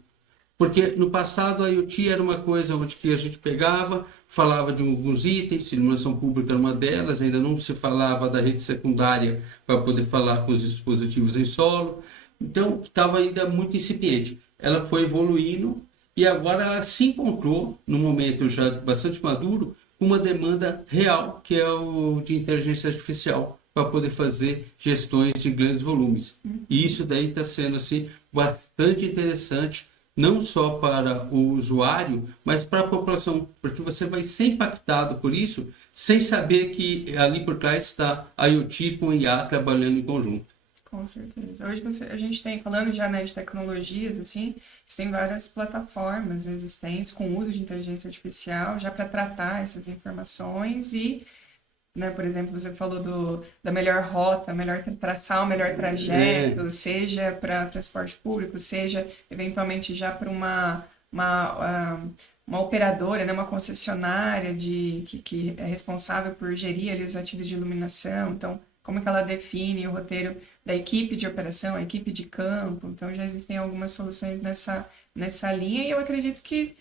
Porque no passado a IoT era uma coisa onde que a gente pegava, falava de alguns itens, iluminação pública era uma delas, ainda não se falava da rede secundária para poder falar com os dispositivos em solo. Então estava ainda muito incipiente. Ela foi evoluindo e agora ela se encontrou, num momento já bastante maduro, com uma demanda real, que é o de inteligência artificial, para poder fazer gestões de grandes volumes. E isso daí está sendo assim, bastante interessante, não só para o usuário, mas para a população, porque você vai ser impactado por isso, sem saber que ali por trás está a IoT com IA trabalhando em conjunto. Com certeza. Hoje a gente tem, falando já, né, de tecnologias, assim, você tem várias plataformas existentes com uso de inteligência artificial já para tratar essas informações e, né, por exemplo, você falou da melhor rota, melhor traçar o melhor trajeto, seja para transporte público, seja eventualmente já para uma operadora, né, uma concessionária que é responsável por gerir ali os ativos de iluminação. Então, como que ela define o roteiro da equipe de operação, a equipe de campo. Então, já existem algumas soluções nessa linha e eu acredito que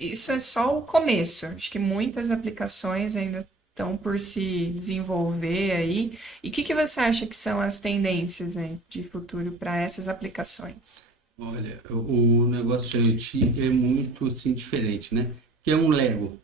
isso é só o começo. Acho que muitas aplicações ainda estão por se desenvolver aí. E o que você acha que são as tendências aí de futuro para essas aplicações? Olha, o negócio de IoT é muito assim, diferente, né? Que é um Lego.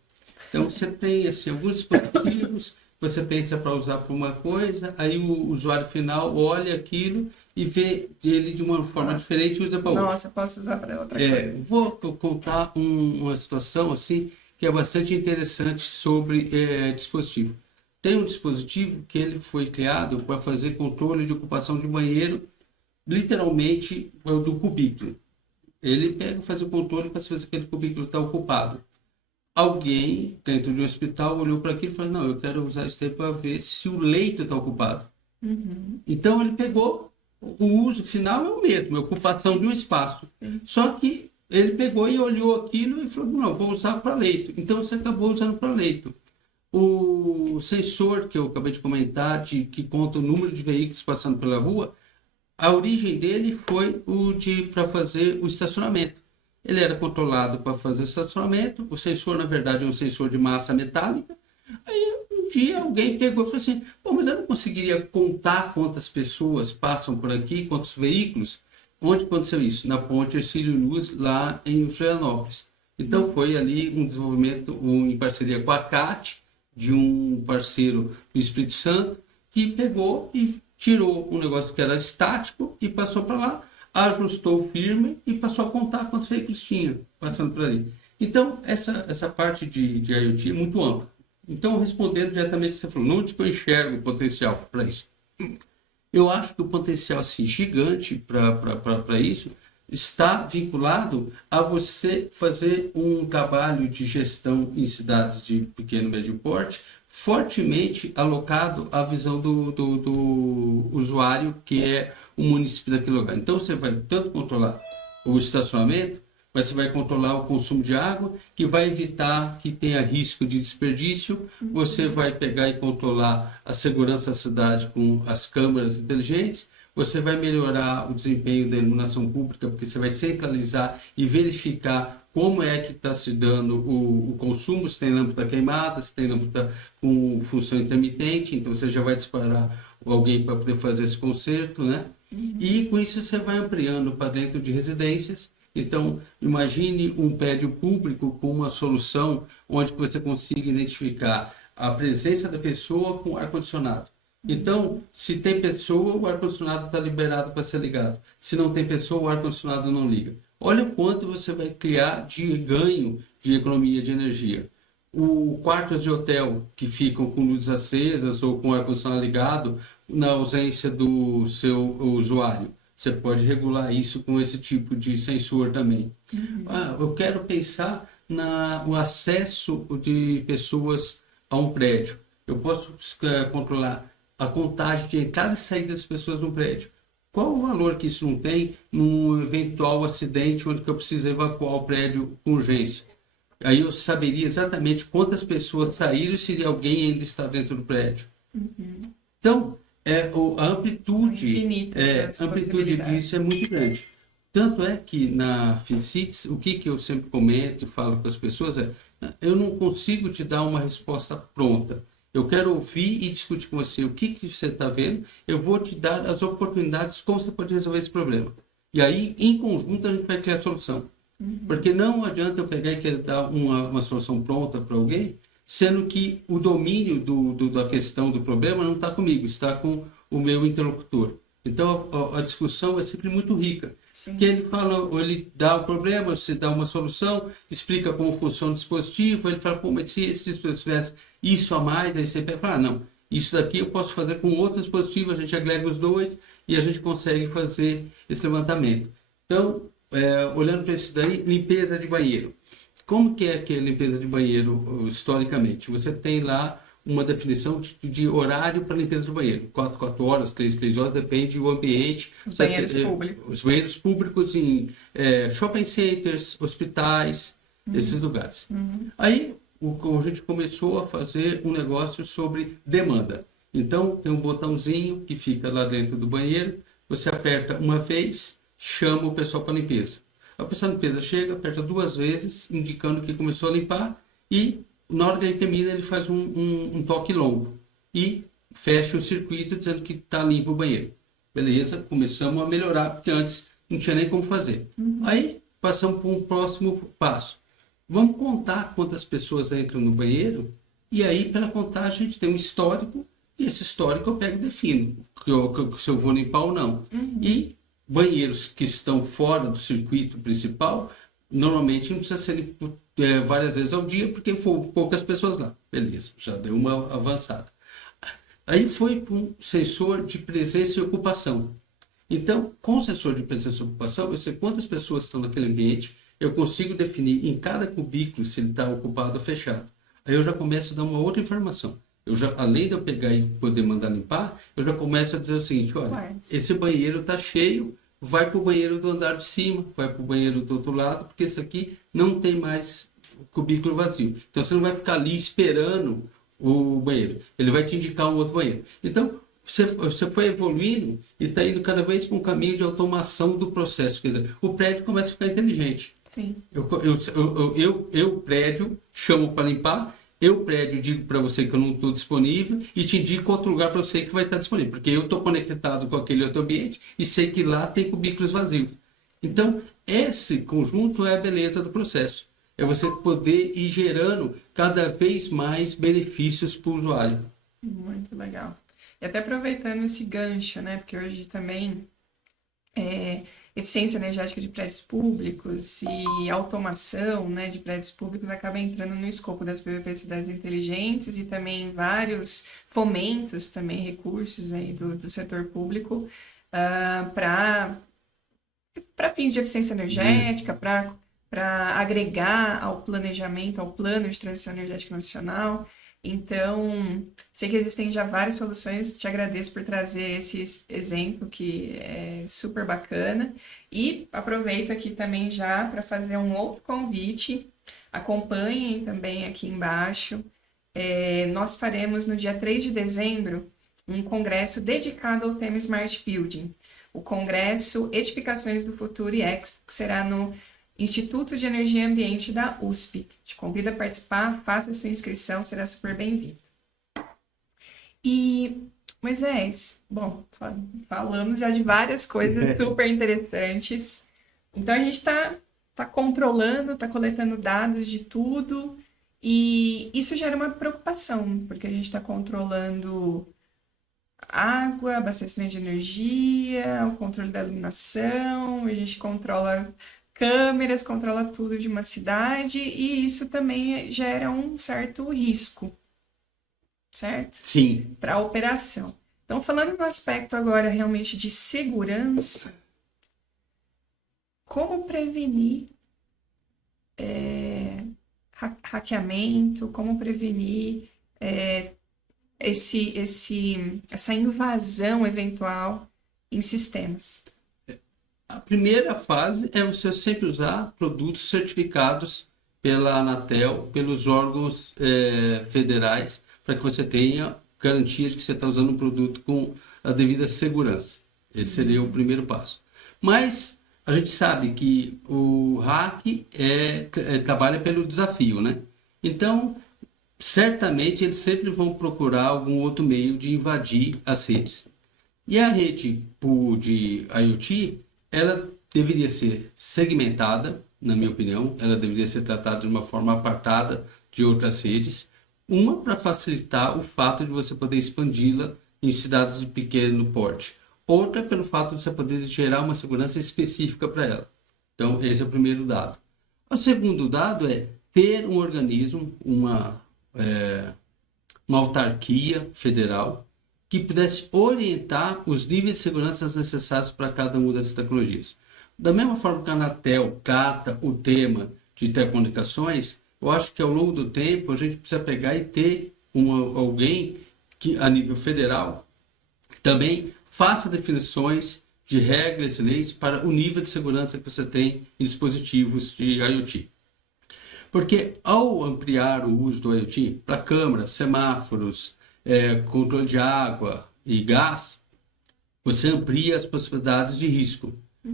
Então, você tem assim, alguns dispositivos, você pensa para usar para uma coisa, aí o usuário final olha aquilo e vê ele de uma forma diferente e usa para outra. Nossa, posso usar para outra coisa. Vou contar uma situação assim que é bastante interessante sobre dispositivo. Tem um dispositivo que ele foi criado para fazer controle de ocupação de banheiro, literalmente do cubículo. Ele pega e faz o controle para saber se aquele cubículo está ocupado. Alguém dentro de um hospital olhou para aquilo e falou, não, eu quero usar isso aí para ver se o leito está ocupado. Então ele pegou, o uso final é o mesmo, é a ocupação de um espaço. Só que ele pegou e olhou aquilo e falou, não, vou usar para leito. Então você acabou usando para leito. O sensor que eu acabei de comentar, que conta o número de veículos passando pela rua, a origem dele foi para fazer o estacionamento. Ele era controlado para fazer o estacionamento. O sensor, na verdade, é um sensor de massa metálica. Aí, um dia, alguém pegou e falou assim, pô, mas eu não conseguiria contar quantas pessoas passam por aqui, quantos veículos. Onde aconteceu isso? Na ponte Hercílio Luz, lá em Florianópolis. Então, foi ali um desenvolvimento em parceria com a CAT, de um parceiro do Espírito Santo, que pegou e tirou um negócio que era estático e passou para lá, ajustou o firmware e passou a contar quantos veículos tinha passando por ali. Então, essa parte de IoT é muito ampla. Então, respondendo diretamente, você falou, onde que eu enxergo o potencial para isso? Eu acho que o potencial assim, gigante para isso está vinculado a você fazer um trabalho de gestão em cidades de pequeno e médio porte, fortemente alocado à visão do usuário, que é o município daquele lugar. Então, você vai tanto controlar o estacionamento, mas você vai controlar o consumo de água, que vai evitar que tenha risco de desperdício. Você vai pegar e controlar a segurança da cidade com as câmeras inteligentes. Você vai melhorar o desempenho da iluminação pública, porque você vai centralizar e verificar como é que está se dando o consumo, se tem lâmpada queimada, se tem lâmpada com função intermitente, então você já vai disparar alguém para poder fazer esse conserto, né? E com isso você vai ampliando para dentro de residências. Então, imagine um prédio público com uma solução onde você consiga identificar a presença da pessoa com ar-condicionado. Então, se tem pessoa, o ar-condicionado está liberado para ser ligado. Se não tem pessoa, o ar-condicionado não liga. Olha o quanto você vai criar de ganho de economia de energia. Quartos de hotel que ficam com luzes acesas ou com ar-condicionado ligado na ausência do seu usuário. Você pode regular isso com esse tipo de sensor também. Eu quero pensar no acesso de pessoas a um prédio. Eu posso controlar a contagem de entrada e saída das pessoas no prédio. Qual o valor que isso não tem num eventual acidente onde eu preciso evacuar o prédio com urgência? Aí eu saberia exatamente quantas pessoas saíram e se alguém ainda está dentro do prédio. Então, a amplitude disso é muito grande. Tanto é que na FinCities, o que eu sempre comento e falo para as pessoas eu não consigo te dar uma resposta pronta. Eu quero ouvir e discutir com você o que você está vendo, eu vou te dar as oportunidades, como você pode resolver esse problema. E aí, em conjunto, a gente vai criar a solução. Porque não adianta eu pegar e querer dar uma solução pronta para alguém, sendo que o domínio da questão do problema não está comigo, está com o meu interlocutor. Então, a discussão é sempre muito rica. Que ele fala, ele dá o problema, você dá uma solução, explica como funciona o dispositivo, ele fala, pô, mas se esse dispositivo tivesse isso a mais, aí você fala, não, isso daqui eu posso fazer com outro dispositivo, a gente agrega os dois e a gente consegue fazer esse levantamento. Então, olhando para isso daí, limpeza de banheiro. Como que é limpeza de banheiro historicamente? Você tem lá uma definição de horário para limpeza do banheiro. 4 horas, 3 horas, depende do ambiente. Os banheiros públicos. Os banheiros públicos em shopping centers, hospitais, esses lugares. Aí a gente começou a fazer um negócio sobre demanda. Então, tem um botãozinho que fica lá dentro do banheiro, você aperta uma vez, chama o pessoal para limpeza. A pessoa de limpeza chega, aperta 2 vezes, indicando que começou a limpar, e na hora que ele termina, ele faz um toque longo e fecha o circuito dizendo que está limpo o banheiro. Beleza, começamos a melhorar, porque antes não tinha nem como fazer. Aí, passamos para um próximo passo. Vamos contar quantas pessoas entram no banheiro, e aí, pela contagem, a gente tem um histórico, e esse histórico eu pego e defino se eu vou limpar ou não. E banheiros que estão fora do circuito principal, normalmente não precisa ser limpo várias vezes ao dia, porque foram poucas pessoas lá. Beleza, já deu uma avançada. Aí foi para um sensor de presença e ocupação. Então, com o sensor de presença e ocupação, eu sei quantas pessoas estão naquele ambiente, eu consigo definir em cada cubículo se ele está ocupado ou fechado. Aí eu já começo a dar uma outra informação. Além de eu pegar e poder mandar limpar, eu já começo a dizer o seguinte, olha, esse banheiro está cheio, vai para o banheiro do andar de cima, vai para o banheiro do outro lado, porque esse aqui não tem mais cubículo vazio. Então você não vai ficar ali esperando o banheiro, ele vai te indicar um outro banheiro. Então, você foi evoluindo e está indo cada vez para um caminho de automação do processo. Quer dizer, o prédio começa a ficar inteligente. Sim. Eu prédio, chamo para limpar, eu prédio digo para você que eu não estou disponível e te indico outro lugar para você que vai estar disponível, porque eu estou conectado com aquele outro ambiente e sei que lá tem cubículos vazios. Então, esse conjunto é a beleza do processo. É você poder ir gerando cada vez mais benefícios para o usuário. Muito legal. E até aproveitando esse gancho, né? Porque hoje também eficiência energética de prédios públicos e automação, né, de prédios públicos acaba entrando no escopo das PVP Cidades Inteligentes e também vários fomentos, também recursos aí do setor público para fins de eficiência energética, para agregar ao planejamento, ao Plano de Transição Energética Nacional. Então, sei que existem já várias soluções, te agradeço por trazer esse exemplo que é super bacana. E aproveito aqui também já para fazer um outro convite, acompanhem também aqui embaixo. Nós faremos no dia 3 de dezembro um congresso dedicado ao tema Smart Building. O congresso Edificações do Futuro e Expo, que será no Instituto de Energia e Ambiente da USP. Te convido a participar, faça sua inscrição, será super bem-vindo. E, Moisés, bom, falamos já de várias coisas super interessantes. Então, a gente está controlando, está coletando dados de tudo, e isso gera uma preocupação, porque a gente está controlando água, abastecimento de energia, o controle da iluminação, a gente controla câmeras, controla tudo de uma cidade e isso também gera um certo risco, certo? Sim. Para a operação. Então, falando no aspecto agora realmente de segurança, como prevenir hackeamento, como prevenir essa invasão eventual em sistemas? A primeira fase é você sempre usar produtos certificados pela Anatel, pelos órgãos federais, para que você tenha garantias que você está usando um produto com a devida segurança. Esse seria o primeiro passo. Mas a gente sabe que o hack trabalha pelo desafio, né? Então, certamente eles sempre vão procurar algum outro meio de invadir as redes. E a rede de IoT, ela deveria ser segmentada, na minha opinião, ela deveria ser tratada de uma forma apartada de outras redes. Uma, para facilitar o fato de você poder expandi-la em cidades de pequeno porte. Outra, pelo fato de você poder gerar uma segurança específica para ela. Então, esse é o primeiro dado. O segundo dado é ter um organismo, uma autarquia federal, que pudesse orientar os níveis de segurança necessários para cada uma dessas tecnologias. Da mesma forma que a Anatel trata o tema de telecomunicações, eu acho que ao longo do tempo a gente precisa pegar e ter alguém que, a nível federal, também faça definições de regras e leis para o nível de segurança que você tem em dispositivos de IoT. Porque ao ampliar o uso do IoT para câmeras, semáforos, controle de água e gás, você amplia as possibilidades de risco.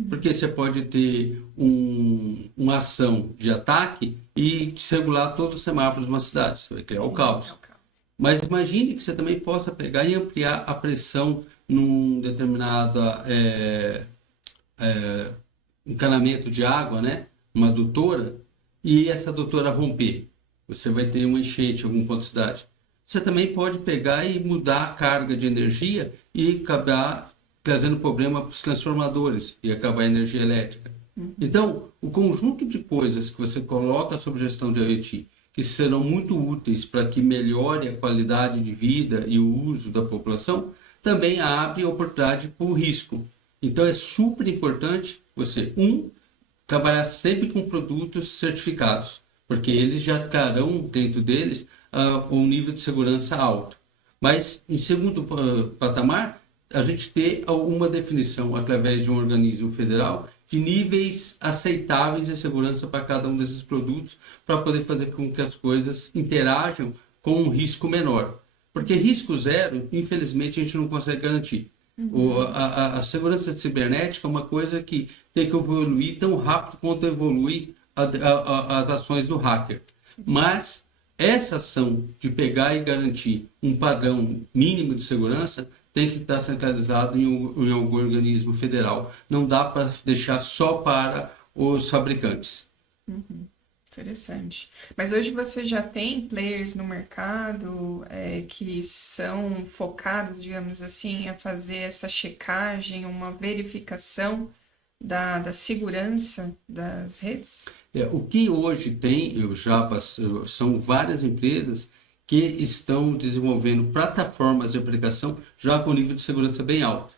Porque você pode ter uma ação de ataque e desregular todos os semáforos de uma cidade. Você vai criar o caos. Mas imagine que você também possa pegar e ampliar a pressão num determinado encanamento de água, né? Uma adutora, e essa adutora romper. Você vai ter uma enchente em algum ponto da cidade. Você também pode pegar e mudar a carga de energia e acabar trazendo problema para os transformadores e acabar a energia elétrica. Então, o conjunto de coisas que você coloca sob gestão de IoT, que serão muito úteis para que melhore a qualidade de vida e o uso da população, também abre oportunidade para o risco. Então, é super importante você, trabalhar sempre com produtos certificados, porque eles já trarão dentro deles um nível de segurança alto. Mas, em segundo patamar, a gente ter uma definição através de um organismo federal de níveis aceitáveis de segurança para cada um desses produtos, para poder fazer com que as coisas interajam com um risco menor. Porque risco zero, infelizmente, a gente não consegue garantir. A segurança cibernética é uma coisa que tem que evoluir tão rápido quanto evolui as ações do hacker. Sim. Mas essa ação de pegar e garantir um padrão mínimo de segurança tem que estar centralizado em algum organismo federal. Não dá para deixar só para os fabricantes. Interessante. Mas hoje você já tem players no mercado que são focados, digamos assim, a fazer essa checagem, uma verificação da segurança das redes? O que hoje tem, são várias empresas que estão desenvolvendo plataformas de aplicação já com nível de segurança bem alto,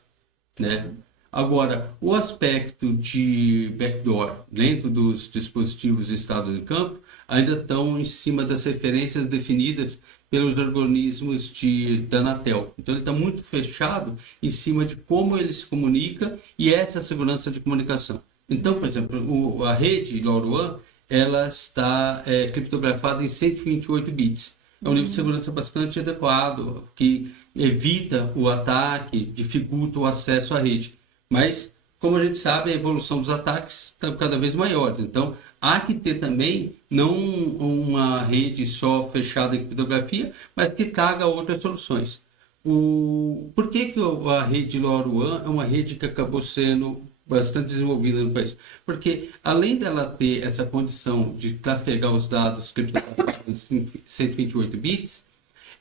né? Agora, o aspecto de backdoor dentro dos dispositivos de estado de campo ainda estão em cima das referências definidas pelos organismos da Anatel. Então, ele está muito fechado em cima de como ele se comunica e essa segurança de comunicação. Então, por exemplo, a rede LoRaWAN, ela está criptografada em 128 bits. É um nível de segurança bastante adequado, que evita o ataque, dificulta o acesso à rede. Mas, como a gente sabe, a evolução dos ataques está cada vez maior. Então, há que ter também, não uma rede só fechada em criptografia, mas que traga outras soluções. Por que a rede LoRaWAN é uma rede que acabou sendo bastante desenvolvida no país? Porque, além dela ter essa condição de trafegar os dados criptografados em 128 bits,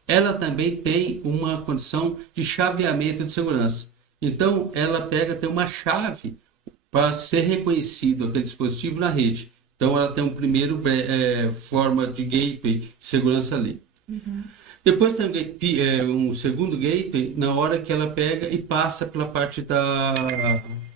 ela também tem uma condição de chaveamento de segurança. Então, ela tem uma chave para ser reconhecido aquele dispositivo na rede. Então, ela tem forma de gateway de segurança ali. Depois tem um segundo gateway na hora que ela pega e passa pela parte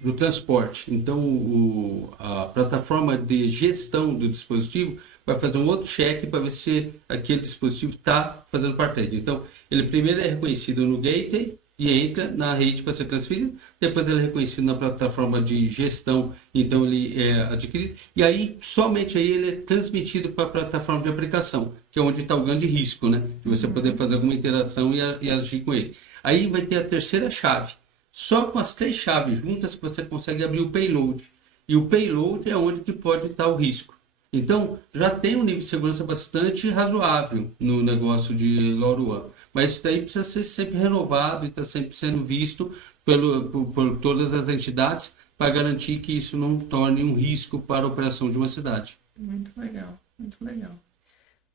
do transporte. Então, a plataforma de gestão do dispositivo vai fazer um outro check para ver se aquele dispositivo está fazendo parte da rede. Então, ele primeiro é reconhecido no gateway e entra na rede para ser transferido. Depois ele é reconhecido na plataforma de gestão, então ele é adquirido. E aí, somente aí ele é transmitido para a plataforma de aplicação, que é onde está o grande risco, né? De você poder fazer alguma interação e agir com ele. Aí vai ter a terceira chave. Só com as 3 chaves juntas que você consegue abrir o payload. E o payload é onde que pode estar o risco. Então, já tem um nível de segurança bastante razoável no negócio de LoRaWAN. Mas isso daí precisa ser sempre renovado e está sempre sendo visto por todas as entidades para garantir que isso não torne um risco para a operação de uma cidade. Muito legal, muito legal.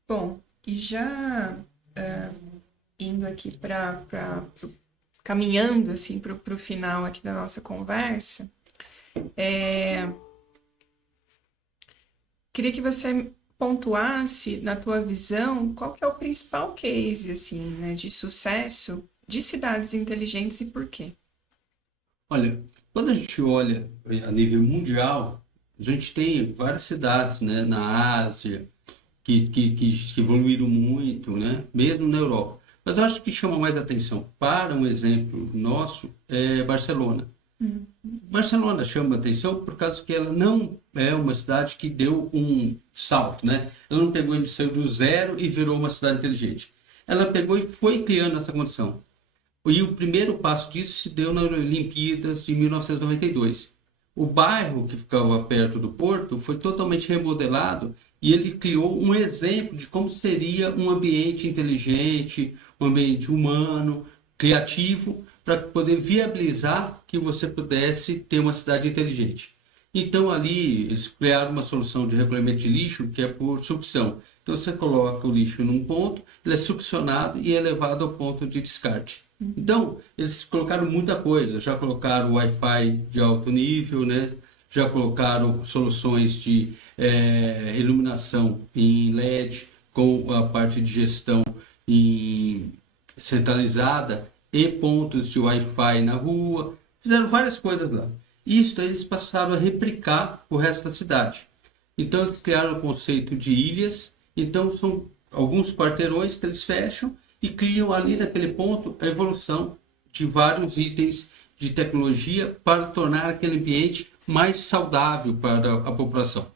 Bom, e já indo aqui caminhando assim para o final aqui da nossa conversa, queria que você pontuasse, na tua visão, qual que é o principal case assim, né, de sucesso de cidades inteligentes e por quê? Olha, quando a gente olha a nível mundial, a gente tem várias cidades, né, na Ásia que evoluíram muito, né, mesmo na Europa. Mas eu acho que chama mais atenção para um exemplo nosso é Barcelona. Barcelona chama atenção por causa que ela não é uma cidade que deu um salto, né? Ela não pegou e saiu do zero e virou uma cidade inteligente. ela pegou e foi criando essa condição. E o primeiro passo disso se deu nas Olimpíadas de 1992. O bairro que ficava perto do porto foi totalmente remodelado e ele criou um exemplo de como seria um ambiente inteligente, um ambiente humano, criativo, para poder viabilizar que você pudesse ter uma cidade inteligente. Então ali eles criaram uma solução de recolhimento de lixo que é por sucção. Então você coloca o lixo num ponto, ele é succionado e é levado ao ponto de descarte. Então, eles colocaram muita coisa, já colocaram Wi-Fi de alto nível, né? Já colocaram soluções de iluminação em LED, com a parte de gestão centralizada e pontos de Wi-Fi na rua, fizeram várias coisas lá. Isso eles passaram a replicar o resto da cidade. Então, eles criaram o conceito de ilhas, então são alguns quarteirões que eles fecham, e criam ali naquele ponto a evolução de vários itens de tecnologia para tornar aquele ambiente mais saudável para a população.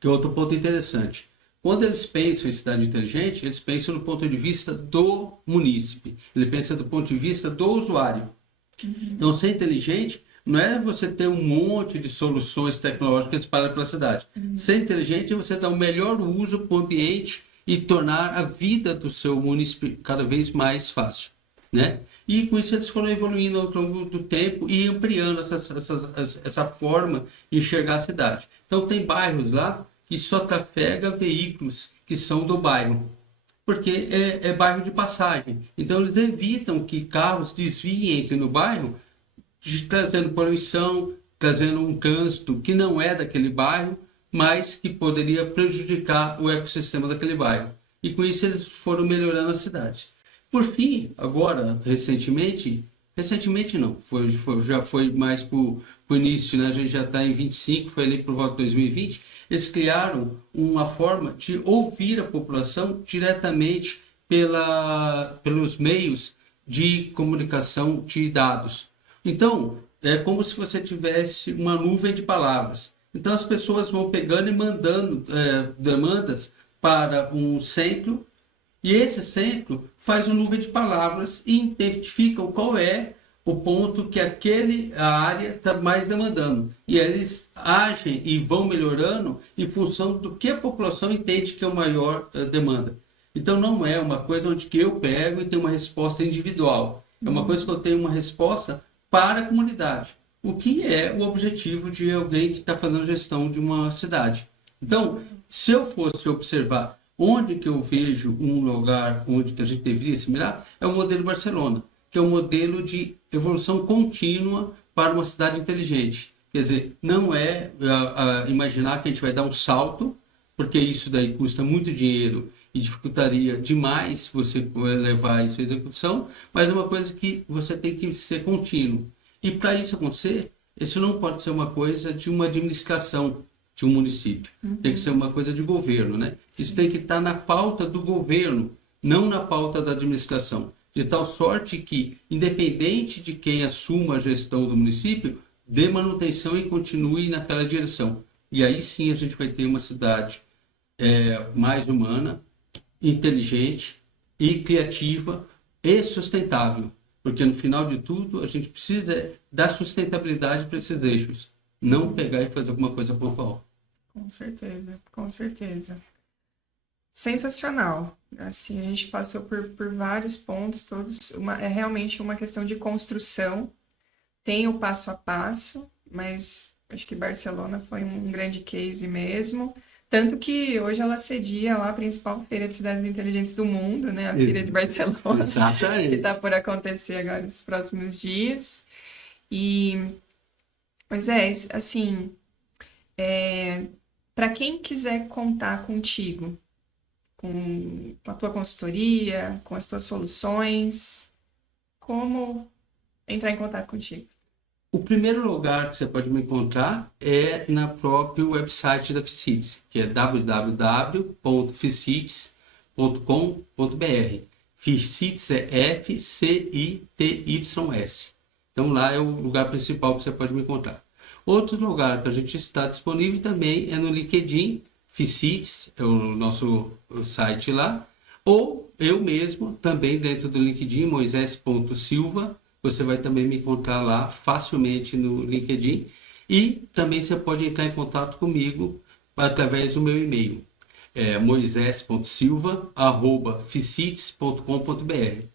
Que é outro ponto interessante. Quando eles pensam em cidade inteligente, eles pensam do ponto de vista do munícipe. Ele pensa do ponto de vista do usuário. Então, ser inteligente não é você ter um monte de soluções tecnológicas espalhadas pela cidade. Ser inteligente é você dar o melhor uso para o ambiente e tornar a vida do seu município cada vez mais fácil, né? E com isso eles foram evoluindo ao longo do tempo e ampliando essa forma de enxergar a cidade. Então tem bairros lá que só trafega veículos que são do bairro, porque é bairro de passagem. Então eles evitam que carros desviem entre no bairro, trazendo poluição, trazendo um trânsito que não é daquele bairro, mas que poderia prejudicar o ecossistema daquele bairro. E com isso eles foram melhorando a cidade. Por fim, agora, recentemente não, já foi mais para o início, né? A gente já está em 25, foi ali por volta de 2020, eles criaram uma forma de ouvir a população diretamente pelos meios de comunicação de dados. Então, é como se você tivesse uma nuvem de palavras. Então as pessoas vão pegando e mandando demandas para um centro, e esse centro faz uma nuvem de palavras e identifica qual é o ponto que a área está mais demandando. E eles agem e vão melhorando em função do que a população entende que é a maior demanda. Então não é uma coisa onde que eu pego e tenho uma resposta individual. É uma coisa que eu tenho uma resposta para a comunidade. O que é o objetivo de alguém que está fazendo gestão de uma cidade. Então, se eu fosse observar onde que eu vejo um lugar onde que a gente deveria se mirar, é o modelo Barcelona, que é um modelo de evolução contínua para uma cidade inteligente. Quer dizer, não é imaginar que a gente vai dar um salto, porque isso daí custa muito dinheiro e dificultaria demais você levar isso à execução, mas é uma coisa que você tem que ser contínuo. E para isso acontecer, isso não pode ser uma coisa de uma administração de um município. Tem que ser uma coisa de governo, né? Isso tem que estar na pauta do governo, não na pauta da administração. De tal sorte que, independente de quem assuma a gestão do município, dê manutenção e continue naquela direção. E aí sim a gente vai ter uma cidade mais humana, inteligente e criativa e sustentável. Porque no final de tudo, a gente precisa dar sustentabilidade para esses eixos. Não pegar e fazer alguma coisa pontual. Com certeza, com certeza. Sensacional. Assim, a gente passou por vários pontos, todos. É realmente uma questão de construção. Tem o passo a passo, mas acho que Barcelona foi um grande case mesmo. Tanto que hoje ela cedia lá a principal feira de cidades inteligentes do mundo, né? A Feira de Barcelona. Exatamente. Que está por acontecer agora nos próximos dias. Mas assim, para quem quiser contar contigo, com a tua consultoria, com as tuas soluções, como entrar em contato contigo? O primeiro lugar que você pode me encontrar é na próprio website da Ficites, que é www.ficites.com.br. Ficites é F-C-I-T-Y-S. Então lá é o lugar principal que você pode me encontrar. Outro lugar que a gente está disponível também é no LinkedIn, Ficites, é o nosso site lá, ou eu mesmo, também dentro do LinkedIn, moisés.silva, você vai também me encontrar lá facilmente no LinkedIn, e também você pode entrar em contato comigo através do meu e-mail, moisés.silva@ficites.com.br.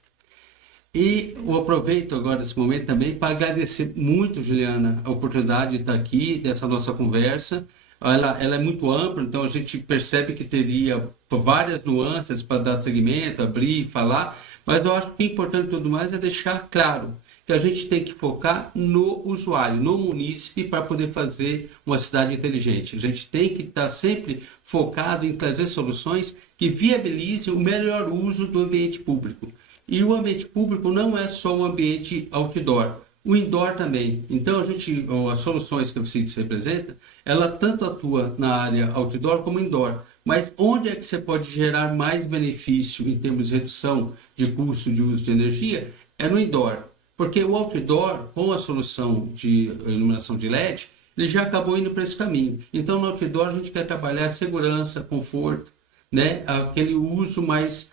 E eu aproveito agora esse momento também para agradecer muito, Juliana, a oportunidade de estar aqui, dessa nossa conversa. Ela é muito ampla, então a gente percebe que teria várias nuances para dar seguimento, abrir, falar, mas eu acho que o importante de tudo mais é deixar claro que a gente tem que focar no usuário, no munícipe, para poder fazer uma cidade inteligente. A gente tem que estar sempre focado em trazer soluções que viabilizem o melhor uso do ambiente público. E o ambiente público não é só o ambiente outdoor, o indoor também. Então, as soluções que a Ficites representa, ela tanto atua na área outdoor como indoor. Mas onde é que você pode gerar mais benefício em termos de redução de custo de uso de energia? É no indoor. Porque o outdoor, com a solução de iluminação de LED, ele já acabou indo para esse caminho. Então, no outdoor, a gente quer trabalhar segurança, conforto, né? Aquele uso mais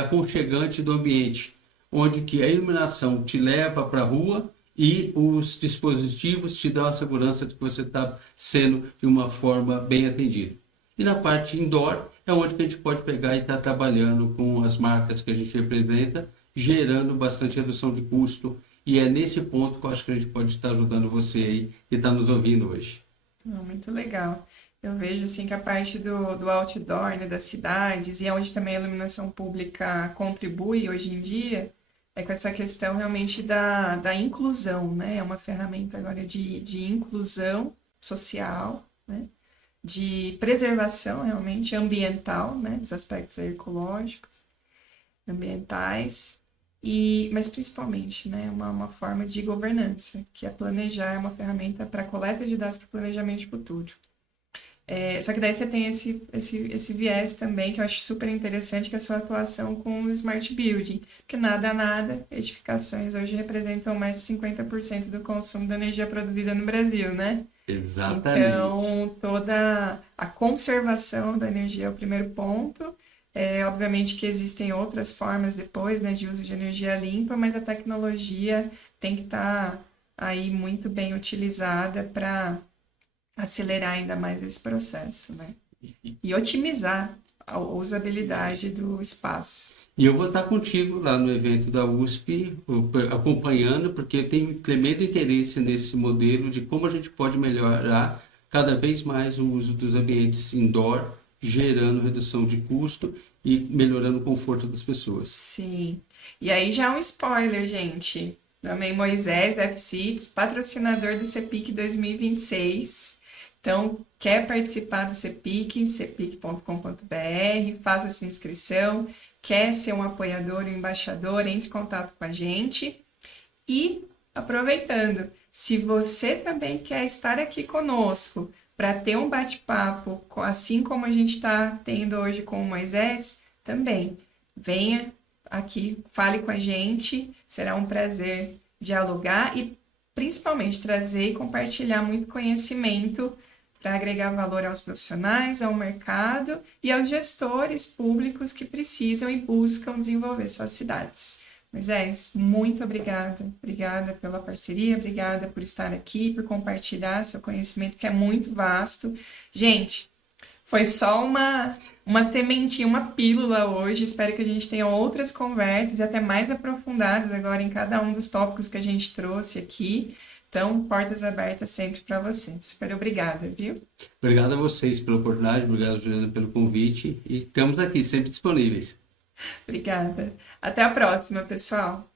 aconchegante do ambiente, onde que a iluminação te leva para a rua e os dispositivos te dão a segurança de que você está sendo de uma forma bem atendido. E na parte indoor é onde que a gente pode pegar e estar trabalhando com as marcas que a gente representa, gerando bastante redução de custo, e é nesse ponto que eu acho que a gente pode estar ajudando você aí que está nos ouvindo hoje. Muito legal. Eu vejo assim que a parte do outdoor, né, das cidades, e é onde também a iluminação pública contribui hoje em dia, é com essa questão realmente da inclusão, né? É uma ferramenta agora de inclusão social, né? De preservação realmente ambiental, né? Os aspectos ecológicos, ambientais, mas principalmente, né? Uma forma de governança, que é planejar, é uma ferramenta para coleta de dados para planejamento futuro. Só que daí você tem esse viés também, que eu acho super interessante, que é a sua atuação com o Smart Building. Porque nada, edificações hoje representam mais de 50% do consumo da energia produzida no Brasil, né? Exatamente. Então, toda a conservação da energia é o primeiro ponto. Obviamente que existem outras formas depois, né, de uso de energia limpa, mas a tecnologia tem que estar aí muito bem utilizada para acelerar ainda mais esse processo, né? E otimizar a usabilidade do espaço. E eu vou estar contigo lá no evento da USP, acompanhando, porque eu tenho tremendo interesse nesse modelo de como a gente pode melhorar cada vez mais o uso dos ambientes indoor, gerando redução de custo e melhorando o conforto das pessoas. Sim. E aí já é um spoiler, gente. Também Moisés Ficites, patrocinador do CEPIC 2026. Então, quer participar do CEPIC, cepic.com.br, faça sua inscrição. Quer ser um apoiador, um embaixador, entre em contato com a gente. E, aproveitando, se você também quer estar aqui conosco para ter um bate-papo, assim como a gente está tendo hoje com o Moisés, também venha aqui, fale com a gente, será um prazer dialogar e principalmente trazer e compartilhar muito conhecimento para agregar valor aos profissionais, ao mercado e aos gestores públicos que precisam e buscam desenvolver suas cidades. Moisés, muito obrigada. Obrigada pela parceria, obrigada por estar aqui, por compartilhar seu conhecimento, que é muito vasto. Gente, foi só uma sementinha, uma pílula hoje. Espero que a gente tenha outras conversas e até mais aprofundadas agora em cada um dos tópicos que a gente trouxe aqui. Então, portas abertas sempre para você. Super obrigada, viu? Obrigado a vocês pela oportunidade, obrigado, Juliana, pelo convite, e estamos aqui sempre disponíveis. Obrigada. Até a próxima, pessoal.